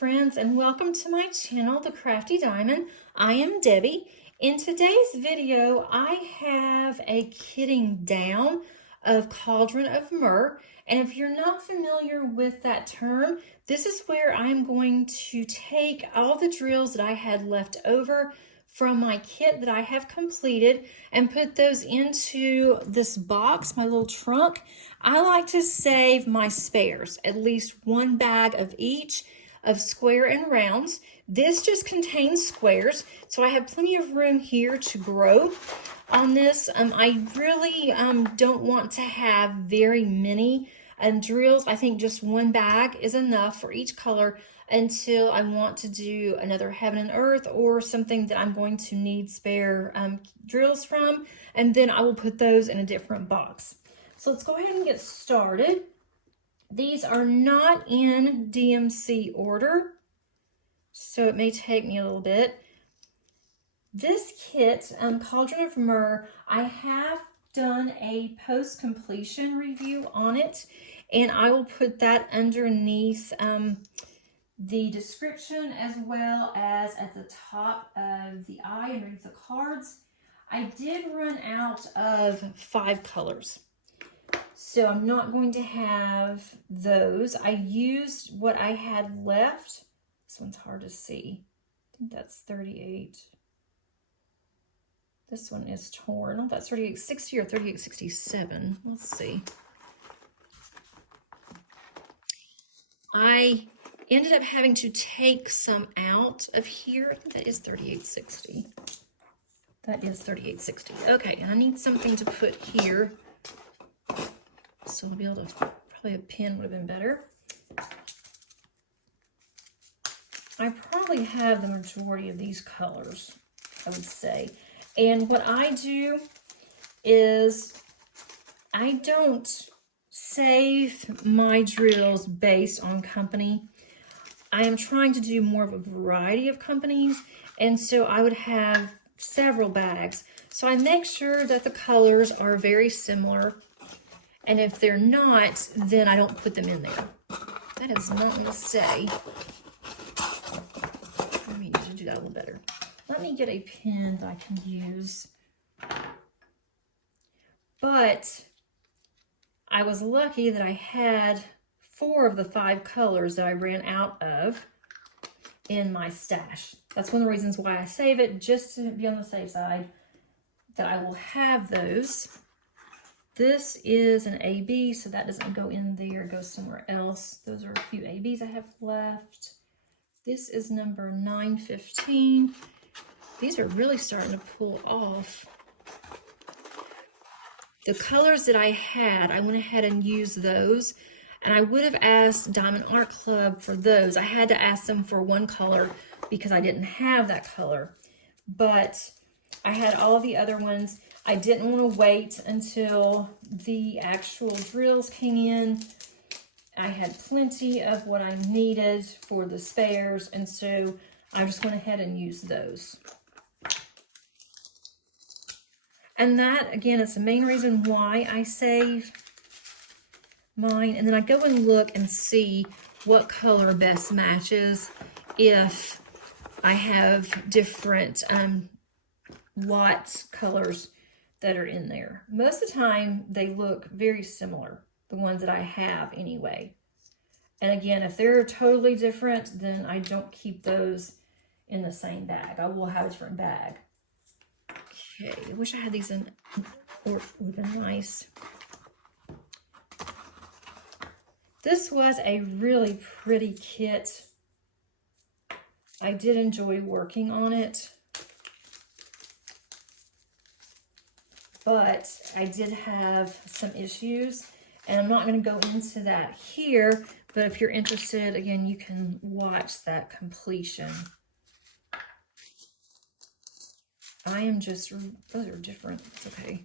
friends, and welcome to my channel, The Crafty Diamond. I am Debbie. In today's video, I have a kitting down of Cauldron of Myrrh. And if you're not familiar with that term, this is where I'm going to take all the drills that I had left over from my kit that I have completed and put those into this box, my little trunk. I like to save my spares, at least one bag of each of square and rounds. This just contains squares, so I have plenty of room here to grow on this. I really don't want to have very many drills. I think just one bag is enough for each color until I want to do another heaven and earth or something that I'm going to need spare drills from, and then I will put those in a different box. So let's go ahead and get started. These are not in DMC order, so it may take me a little bit. This kit, Cauldron of Myrrh, I have done a post-completion review on it, and I will put that underneath the description as well as at the top of the eye underneath the cards. I did run out of 5 colors, so I'm not going to have those. I used what I had left. This one's hard to see. I think that's 38. This one is torn. Oh, that's 3860 or 3867. Let's see. I ended up having to take some out of here. I think that is 3860. That is 3860. Okay, and I need something to put here. So I'll be able to, probably a pen would have been better. I probably have the majority of these colors, I would say. And what I do is I don't save my drills based on company. I am trying to do more of a variety of companies, and so I would have several bags. So I make sure that the colors are very similar, and if they're not, then I don't put them in there. That is not going to say. Let me do that a little better. Let me get a pen that I can use. But I was lucky that I had 4 of the 5 colors that I ran out of in my stash. That's one of the reasons why I save it, just to be on the safe side, that I will have those. This is an AB, so that doesn't go in there, it goes somewhere else. Those are a few ABs I have left. This is number 915. These are really starting to pull off. The colors that I had, I went ahead and used those, and I would have asked Diamond Art Club for those. I had to ask them for one color because I didn't have that color, but I had all of the other ones. I didn't want to wait until the actual drills came in. I had plenty of what I needed for the spares, and so I just went ahead and used those. And that, again, is the main reason why I save mine. And then I go and look and see what color best matches if I have different lots colors that are in there. Most of the time, they look very similar, the ones that I have anyway. And again, if they're totally different, then I don't keep those in the same bag. I will have a different bag. Okay, I wish I had these in, or it would have been nice. This was a really pretty kit. I did enjoy working on it, but I did have some issues, and I'm not going to go into that here, but if you're interested, again, you can watch that completion. I am just, those are different, it's okay.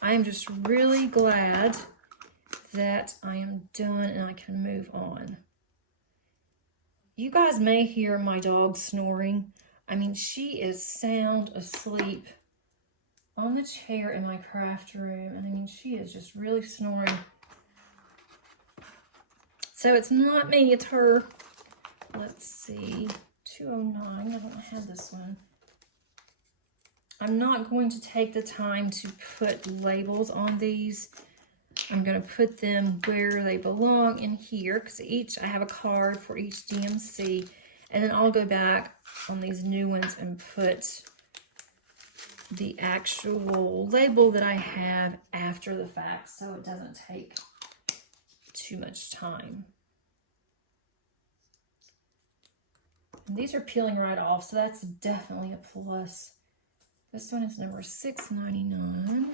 I am just really glad that I am done and I can move on. You guys may hear my dog snoring. I mean, she is sound asleep on the chair in my craft room, and I mean, she is just really snoring. So it's not me, it's her. let's see, 209. I don't have this one. I'm not going to take the time to put labels on these. I'm going to put them where they belong in here, because I have a card for each DMC, and then I'll go back on these new ones and put the actual label that I have after the fact, so it doesn't take too much time. And these are peeling right off, so that's definitely a plus. This one is number 699.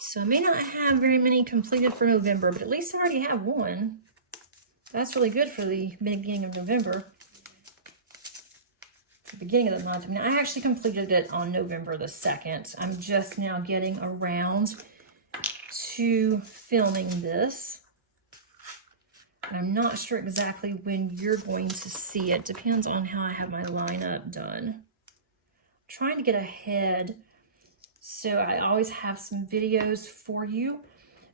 So I may not have very many completed for November, but at least I already have one. That's really good for the beginning of November. The beginning of the month. I mean, I actually completed it on November the 2nd. I'm just now getting around to filming this. I'm not sure exactly when you're going to see it. Depends on how I have my lineup done. I'm trying to get ahead, so I always have some videos for you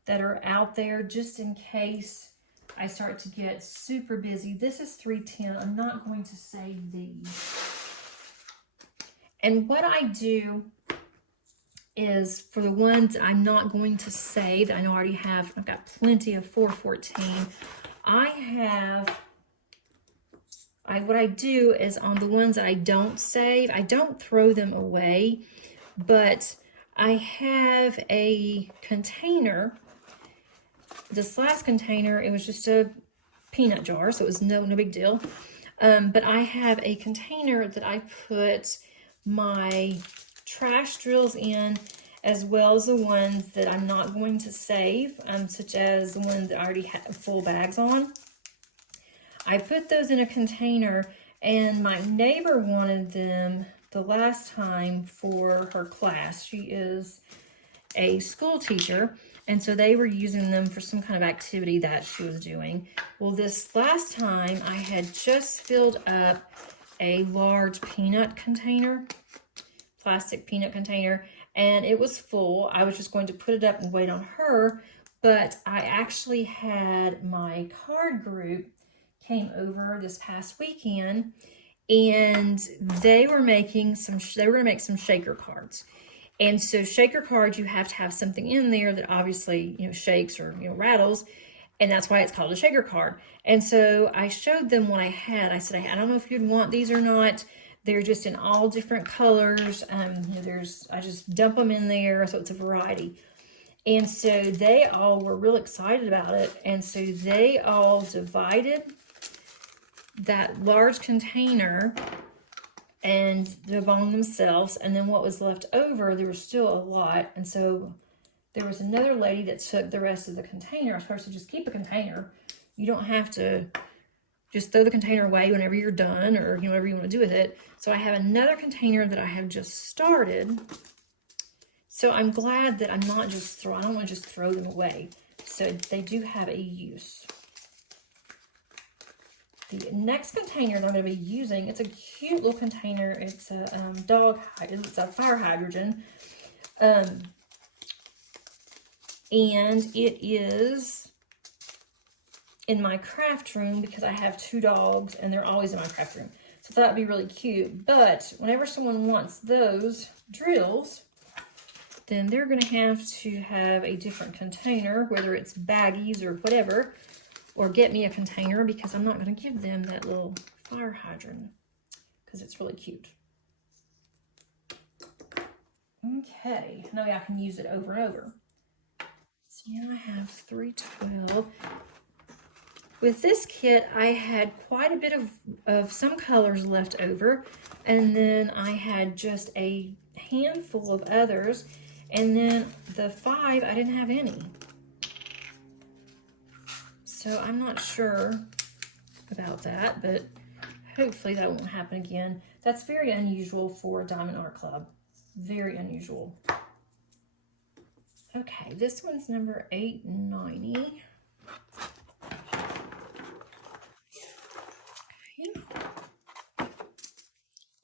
that are out there just in case I start to get super busy. This is 310. I'm not going to save these. And what I do is, for the ones I'm not going to save, that I know I already have, I've got plenty of 414. What I do is, on the ones that I don't save, I don't throw them away, but I have a container. This last container, it was just a peanut jar, so it was no big deal. But I have a container that I put my trash drills in, as well as the ones that I'm not going to save, such as the ones that I already have full bags on. I put those in a container, and my neighbor wanted them the last time for her class. She is a school teacher, and so they were using them for some kind of activity that she was doing. Well, this last time I had just filled up a large peanut container, plastic peanut container, and it was full. I was just going to put it up and wait on her, but I actually had my card group came over this past weekend, and they were making some, they were going to make some shaker cards. And so shaker cards, you have to have something in there that obviously, shakes or, rattles. And that's why it's called a shaker card. And so I showed them what I had. I said, I don't know if you'd want these or not. They're just in all different colors. I just dump them in there, so it's a variety. And so they all were real excited about it. And so they all divided that large container and among themselves. And then what was left over, there was still a lot. And so there was another lady that took the rest of the container. I was supposed to just keep a container. You don't have to just throw the container away whenever you're done, or whatever you want to do with it. So I have another container that I have just started. So I'm glad that I don't want to just throw them away. So they do have a use. The next container that I'm going to be using, it's a cute little container. It's a it's a fire hydrant. And it is in my craft room because I have 2 dogs and they're always in my craft room. So that would be really cute. But whenever someone wants those drills, then they're going to have a different container, whether it's baggies or whatever, or get me a container, because I'm not going to give them that little fire hydrant because it's really cute. Okay, now I can use it over and over. So now I have 312. With this kit, I had quite a bit of some colors left over, and then I had just a handful of others, and then the 5, I didn't have any. So I'm not sure about that, but hopefully that won't happen again. That's very unusual for a Diamond Art Club. Very unusual. Okay, this one's number 890. Okay.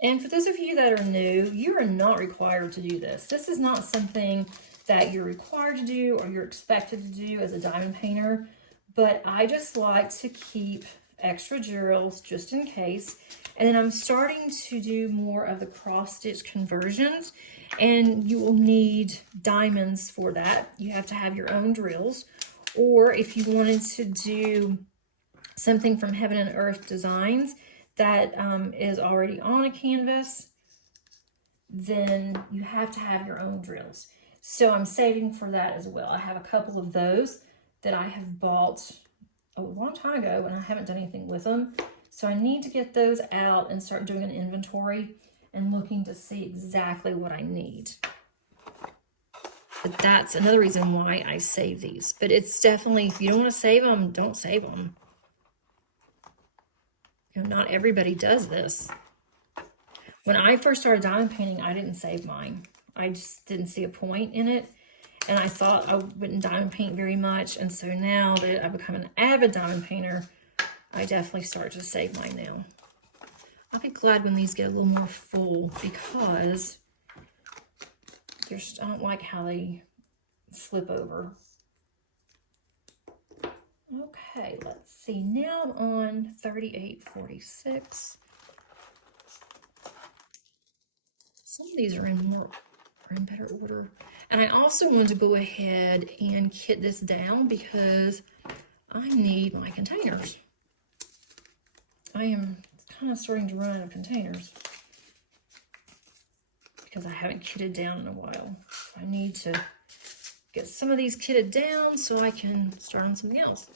And for those of you that are new, you are not required to do this. This is not something that you're required to do or you're expected to do as a diamond painter, but I just like to keep extra drills just in case. And then I'm starting to do more of the cross stitch conversions, and you will need diamonds for that. You have to have your own drills, or if you wanted to do something from Heaven and Earth Designs that is already on a canvas, then you have to have your own drills. So I'm saving for that as well. I have a couple of those that I have bought a long time ago and I haven't done anything with them. So I need to get those out and start doing an inventory and looking to see exactly what I need. But that's another reason why I save these. But it's definitely, if you don't want to save them, don't save them. You know, not everybody does this. When I first started diamond painting, I didn't save mine. I just didn't see a point in it. And I thought I wouldn't diamond paint very much. And so now that I've become an avid diamond painter, I definitely start to save mine now. I'll be glad when these get a little more full because I don't like how they flip over. Okay, let's see. Now I'm on 3846. Some of these are in better order. And I also wanted to go ahead and kit this down because I need my containers. I am kind of starting to run out of containers because I haven't kitted down in a while. I need to get some of these kitted down so I can start on something else.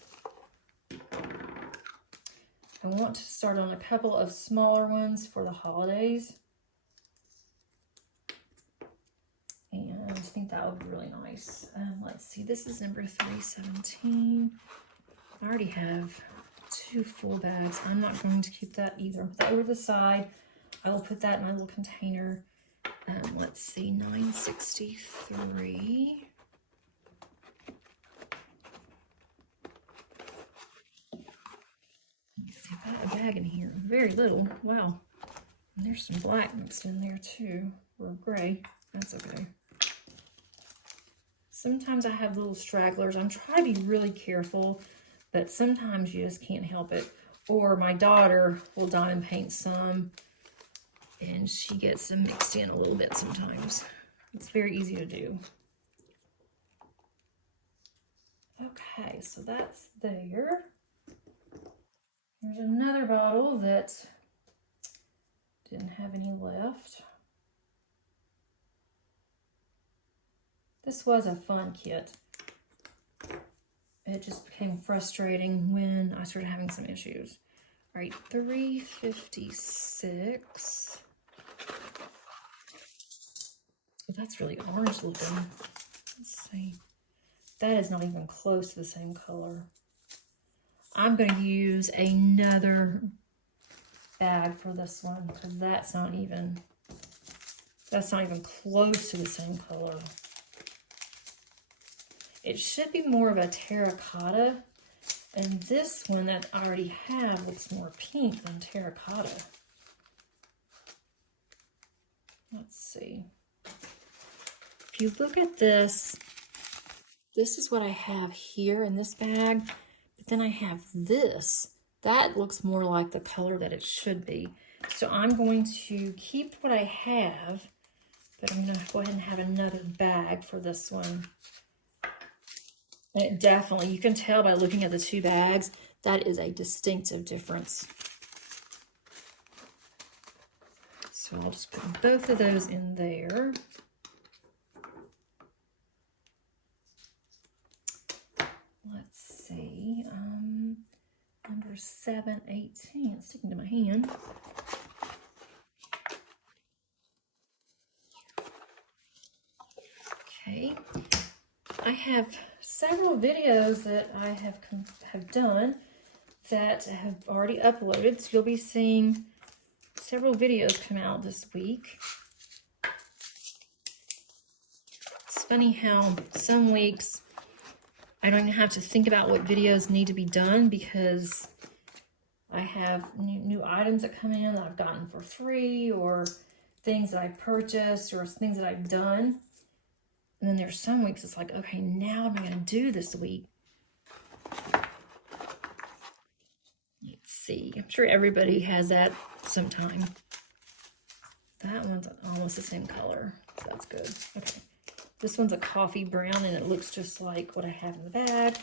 I want to start on a couple of smaller ones for the holidays. And I think that would be really nice. Let's see, this is number 317. I already have 2 full bags. I'm not going to keep that either. Put that over the side. I will put that in my little container. Let's see, 963. Let's see, I've got a bag in here. Very little. Wow. And there's some black mixed in there too, or gray. That's okay. Sometimes I have little stragglers. I'm trying to be really careful, but sometimes you just can't help it. Or my daughter will diamond paint some, and she gets them mixed in a little bit sometimes. It's very easy to do. Okay, so that's there. There's another bottle that didn't have any left. This was a fun kit. It just became frustrating when I started having some issues. All right, 356. Oh, that's really orange looking. Let's see. That is not even close to the same color. I'm going to use another bag for this one because that's not even close to the same color. It should be more of a terracotta, and this one that I already have looks more pink than terracotta. Let's see. If you look at this, this is what I have here in this bag, but then I have this. That looks more like the color that it should be. So I'm going to keep what I have, but I'm going to go ahead and have another bag for this one. And it definitely, you can tell by looking at the 2 bags, that is a distinctive difference. So I'll just put both of those in there. Let's see, number 718, it's sticking to my hand. Okay, I have several videos that I have done that have already uploaded, so you'll be seeing several videos come out this week. It's funny how some weeks I don't even have to think about what videos need to be done because I have new items that come in that I've gotten for free, or things that I've purchased, or things that I've done. And then there's some weeks it's like, okay, now what am I going to do this week? Let's see. I'm sure everybody has that sometime. That one's almost the same color, so that's good. Okay. This one's a coffee brown, and it looks just like what I have in the bag.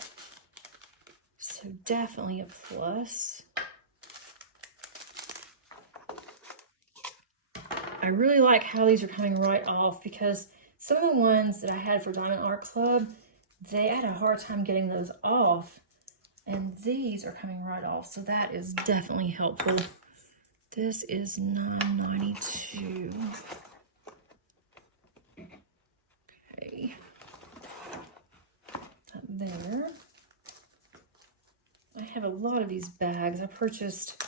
So definitely a plus. I really like how these are coming right off, because some of the ones that I had for Diamond Art Club, they had a hard time getting those off. And these are coming right off, so that is definitely helpful. This is $9.92. Okay. Up there. I have a lot of these bags. I purchased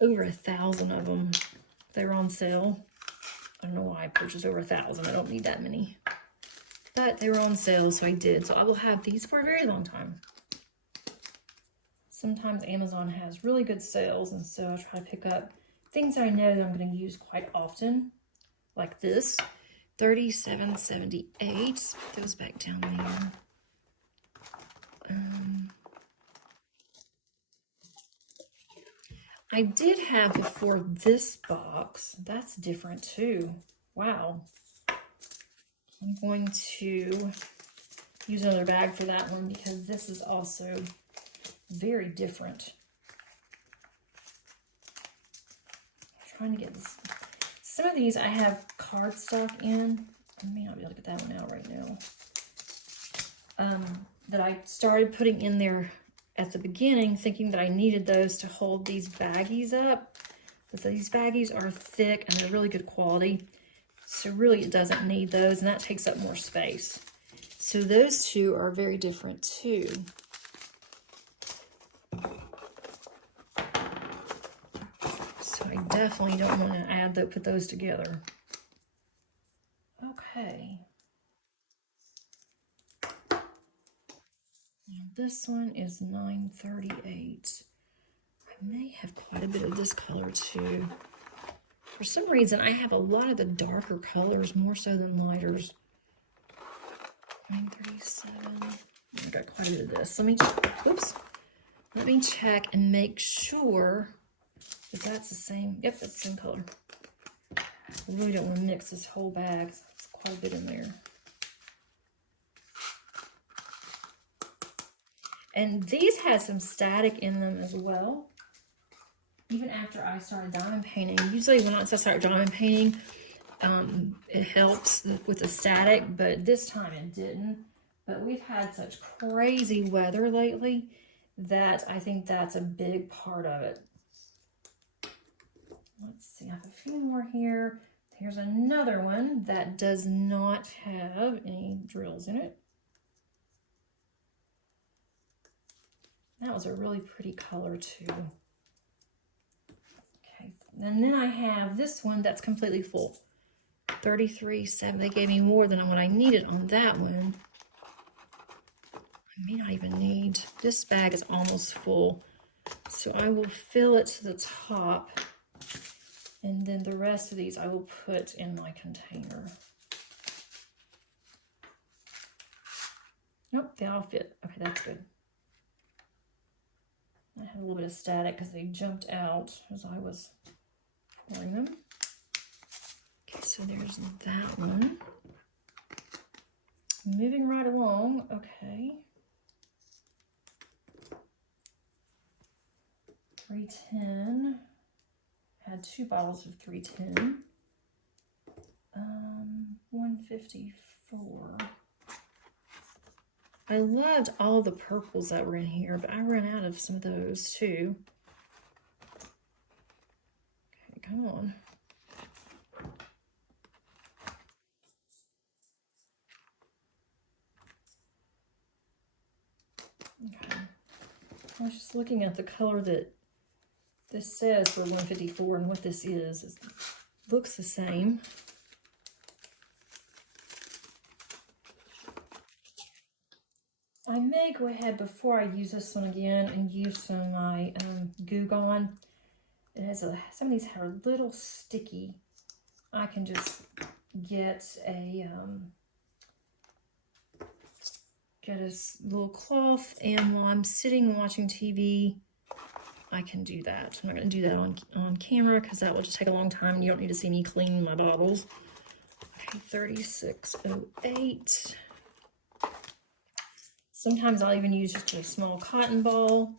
over 1,000 of them. They were on sale. I don't know why I purchased over 1,000. I don't need that many. But they were on sale, so I did. So I will have these for a very long time. Sometimes Amazon has really good sales, and so I try to pick up things I know that I'm going to use quite often. Like this, $37.78. Goes back down there. I did have before this box. That's different too. Wow. I'm going to use another bag for that one, because this is also very different. I'm trying to get this. Some of these I have cardstock in. I may not be able to get that one out right now. That I started putting in there at the beginning, thinking that I needed those to hold these baggies up. But these baggies are thick and they're really good quality. So really it doesn't need those, and that takes up more space. So those two are very different too. So I definitely don't want to put those together. Okay. This one is $9.38. I may have quite a bit of this color too. For some reason, I have a lot of the darker colors more so than lighters. $9.37. I got quite a bit of this. Let me check and make sure that that's the same. Yep, that's the same color. I really don't want to mix this whole bag. There's quite a bit in there. And these had some static in them as well. Even after I started diamond painting, usually when I start diamond painting, it helps with the static, but this time it didn't. But we've had such crazy weather lately that I think that's a big part of it. Let's see, I have a few more here. Here's another one that does not have any drills in it. That was a really pretty color too. Okay, and then I have this one that's completely full. $33.7. They gave me more than what I needed on that one. I may not even need. This bag is almost full, so I will fill it to the top, and then the rest of these I will put in my container. Nope, they all fit. Okay, that's good. I had a little bit of static because they jumped out as I was pouring them. Okay, so there's that one. Moving right along, okay. 310. Had 2 bottles of 310. 154. I loved all the purples that were in here, but I ran out of some of those too. Okay, come on. Okay. I was just looking at the color that this says for 154, and what this is. It looks the same. I may go ahead before I use this one again and use some of my Goo Gone. It has some of these are a little sticky. I can just get a little cloth, and while I'm sitting watching TV, I can do that. I'm not going to do that on camera because that will just take a long time and you don't need to see me clean my bottles. Okay, 3608. Sometimes I'll even use just a small cotton ball.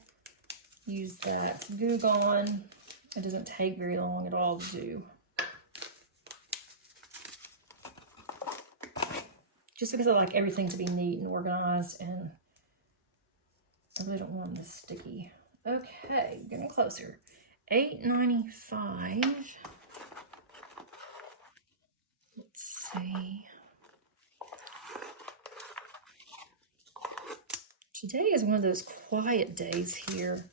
Use that Goo Gone. It doesn't take very long at all to do. Just because I like everything to be neat and organized, and I really don't want them this sticky. Okay, getting closer. $8.95. Let's see. Today is one of those quiet days here.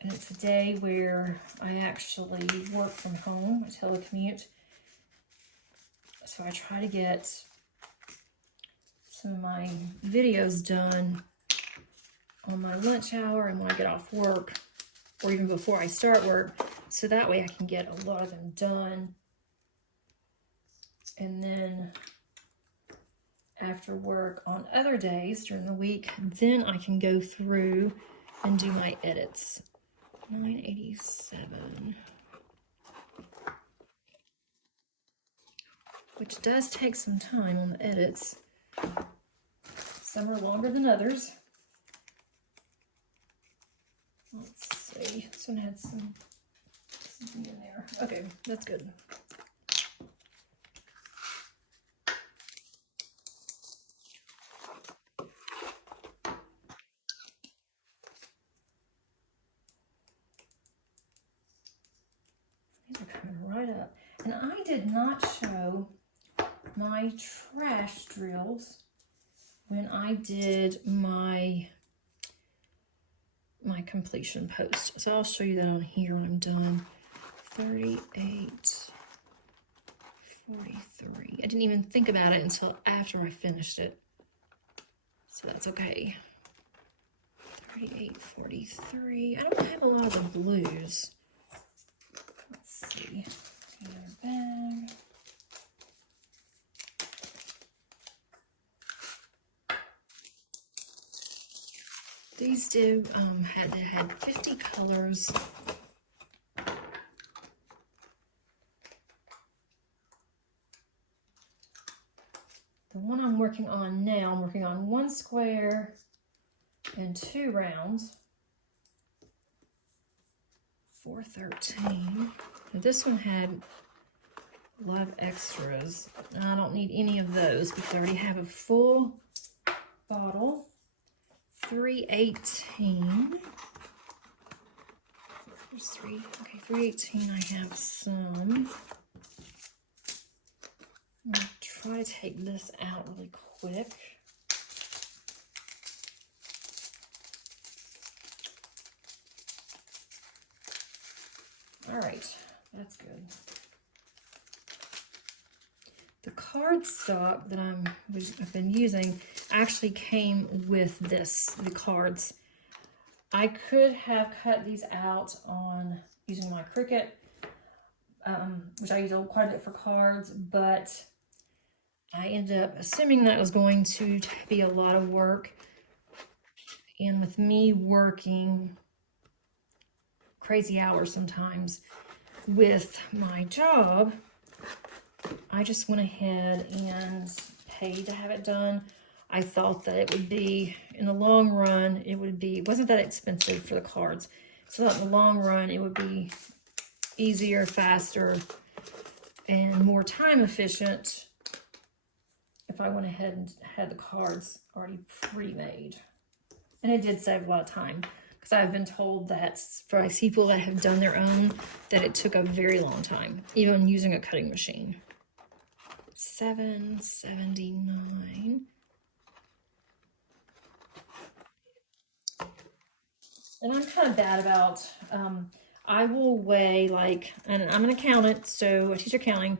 And it's a day where I actually work from home, I telecommute. So I try to get some of my videos done on my lunch hour and when I get off work, or even before I start work, so that way I can get a lot of them done. And then after work on other days during the week, then I can go through and do my edits. 987. Which does take some time on the edits. Some are longer than others. Let's see. This one had something in there. Okay, that's good. These are coming right up. And I did not show my trash drills when I did my completion post. So I'll show you that on here when I'm done. 38:43. I didn't even think about it until after I finished it. So that's okay. 38:43. I don't have a lot of the blues. Let's see. Another bag. These had 50 colors. The one I'm working on now, I'm working on 1 square and 2 rounds. 413. This one had a lot of extras. I don't need any of those because I already have a full bottle. 318. There's 3. Okay, 318. I have some. I'm gonna try to take this out really quick. All right, that's good. The cardstock that I've been using actually came with the cards. I could have cut these out on using my Cricut, which I use quite a bit for cards, but I ended up assuming that was going to be a lot of work. And with me working crazy hours sometimes with my job, I just went ahead and paid to have it done. I thought that it would be, in the long run, it wasn't that expensive for the cards. So that in the long run, it would be easier, faster, and more time efficient if I went ahead and had the cards already pre-made. And it did save a lot of time, because I've been told that for people that have done their own, that it took a very long time, even using a cutting machine. 779. And I'm kind of bad about, I will weigh, like, and I'm an accountant, so I teach accounting,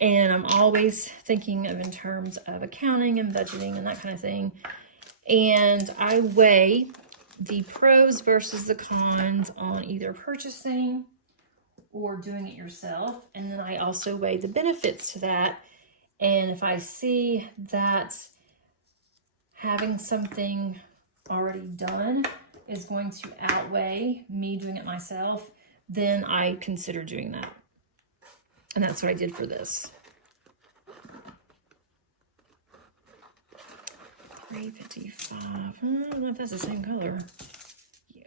And I'm always thinking of in terms of accounting and budgeting and that kind of thing. And I weigh the pros versus the cons on either purchasing or doing it yourself. And then I also weigh the benefits to that. And if I see that having something already done is going to outweigh me doing it myself, then I consider doing that. And that's what I did for this. $3.55. I don't know if that's the same color.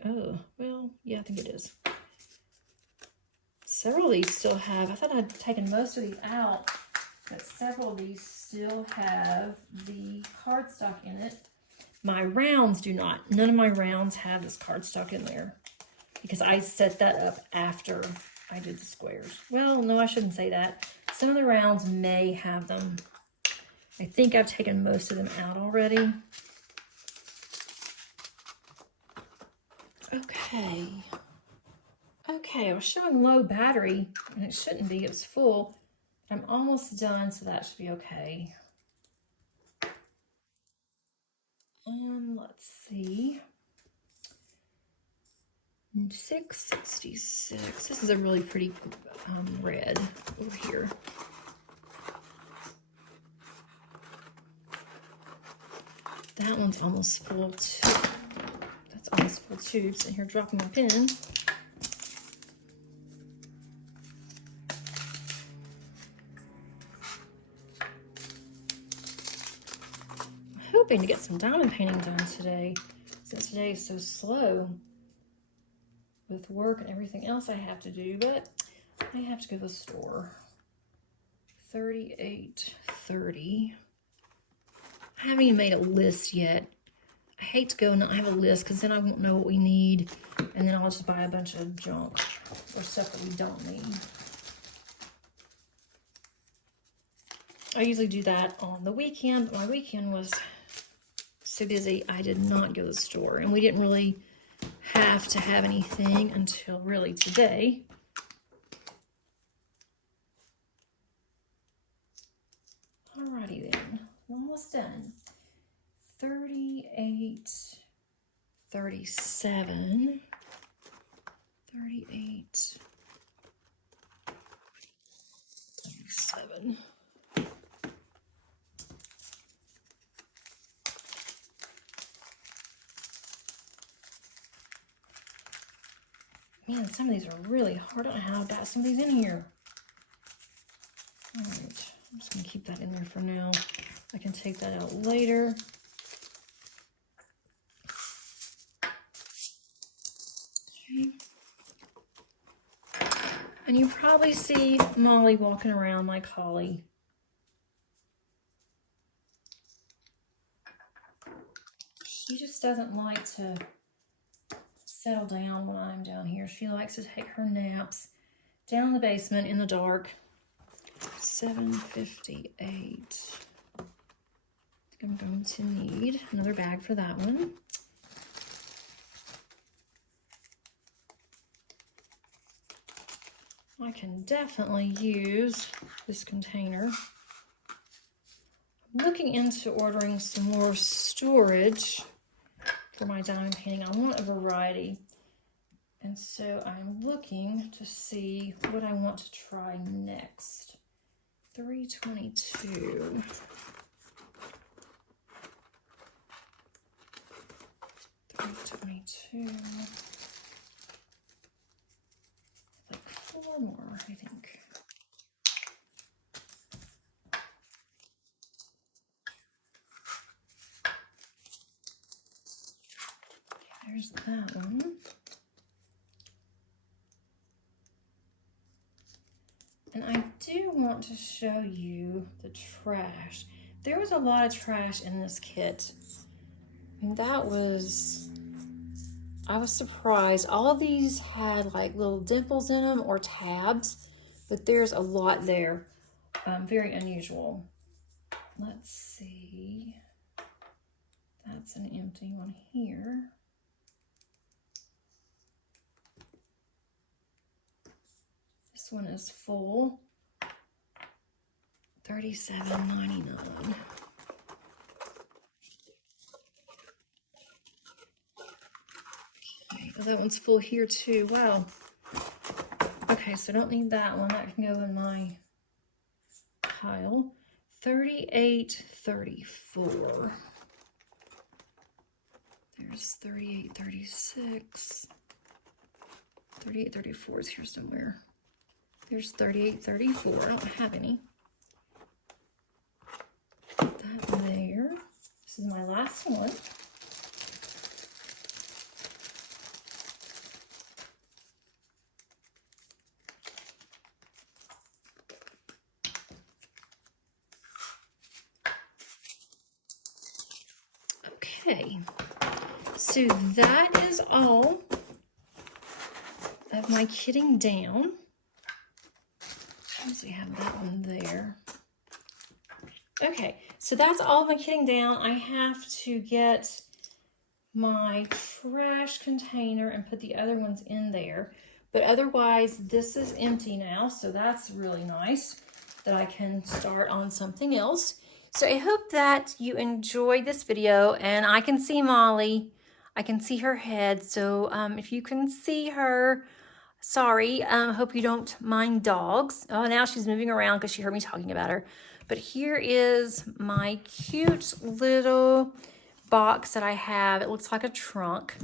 Oh, well, yeah, I think it is. Several of these still have, I thought I'd taken most of these out, but several of these still have the cardstock in it. My rounds do not. None of my rounds have this cardstock in there because I set that up after I did the squares. Well, no, I shouldn't say that. Some of the rounds may have them. I think I've taken most of them out already. Okay. Okay, I was showing low battery, and it shouldn't be. It's full. I'm almost done, so that should be okay. And let's see. 666. This is a really pretty red over here. That one's almost full too. That's almost full too. Sitting here dropping my pen. I'm hoping to get some diamond painting done today, since today is so slow with work and everything else I have to do, but I have to go to the store. 38.30. I haven't even made a list yet. I hate to go and not have a list because then I won't know what we need, and then I'll just buy a bunch of junk or stuff that we don't need. I usually do that on the weekend, but my weekend was so busy I did not go to the store, and we didn't really have to have anything until really today. Alrighty then, we're almost done. 38.37. 38.37. Man, some of these are really hard. I don't know how I got some of these in here. All right, I'm just gonna keep that in there for now. I can take that out later. Okay. And you probably see Molly walking around, my collie. She just doesn't like to settle down when I'm down here. She likes to take her naps down in the basement in the dark. 7:58. I'm going to need another bag for that one. I can definitely use this container. I'm looking into ordering some more storage for my diamond painting. I want a variety. And so I'm looking to see what I want to try next. 322. 322. Like 4 more, I think. There's that one. And I do want to show you the trash. There was a lot of trash in this kit. And that was, I was surprised. All of these had like little dimples in them or tabs, but there's a lot there. Very unusual. Let's see. That's an empty one here. This one is full. $37.99. Okay, oh, that one's full here too. Wow. Okay, so I don't need that one. That can go in my pile. $38.34. There's $38.36. $38.34 is here somewhere. There's $38.34. I don't have any. Put that there. This is my last one. Okay, so that is all of my kitting down. We have that one there. Okay, so that's all of my kitting down. I have to get my trash container and put the other ones in there. But otherwise, this is empty now, so that's really nice that I can start on something else. So I hope that you enjoyed this video, and I can see Molly. I can see her head, so if you can see her, sorry, hope you don't mind dogs. Oh, now she's moving around because she heard me talking about her. But here is my cute little box that I have. It looks like a trunk.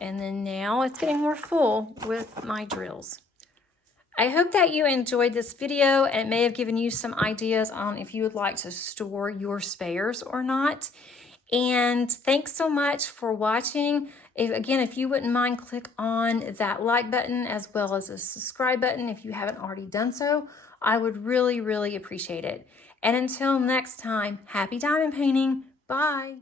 And then now it's getting more full with my drills. I hope that you enjoyed this video and it may have given you some ideas on if you would like to store your spares or not. And thanks so much for watching. If you wouldn't mind, click on that like button as well as the subscribe button if you haven't already done so. I would really, really appreciate it. And until next time, happy diamond painting. Bye.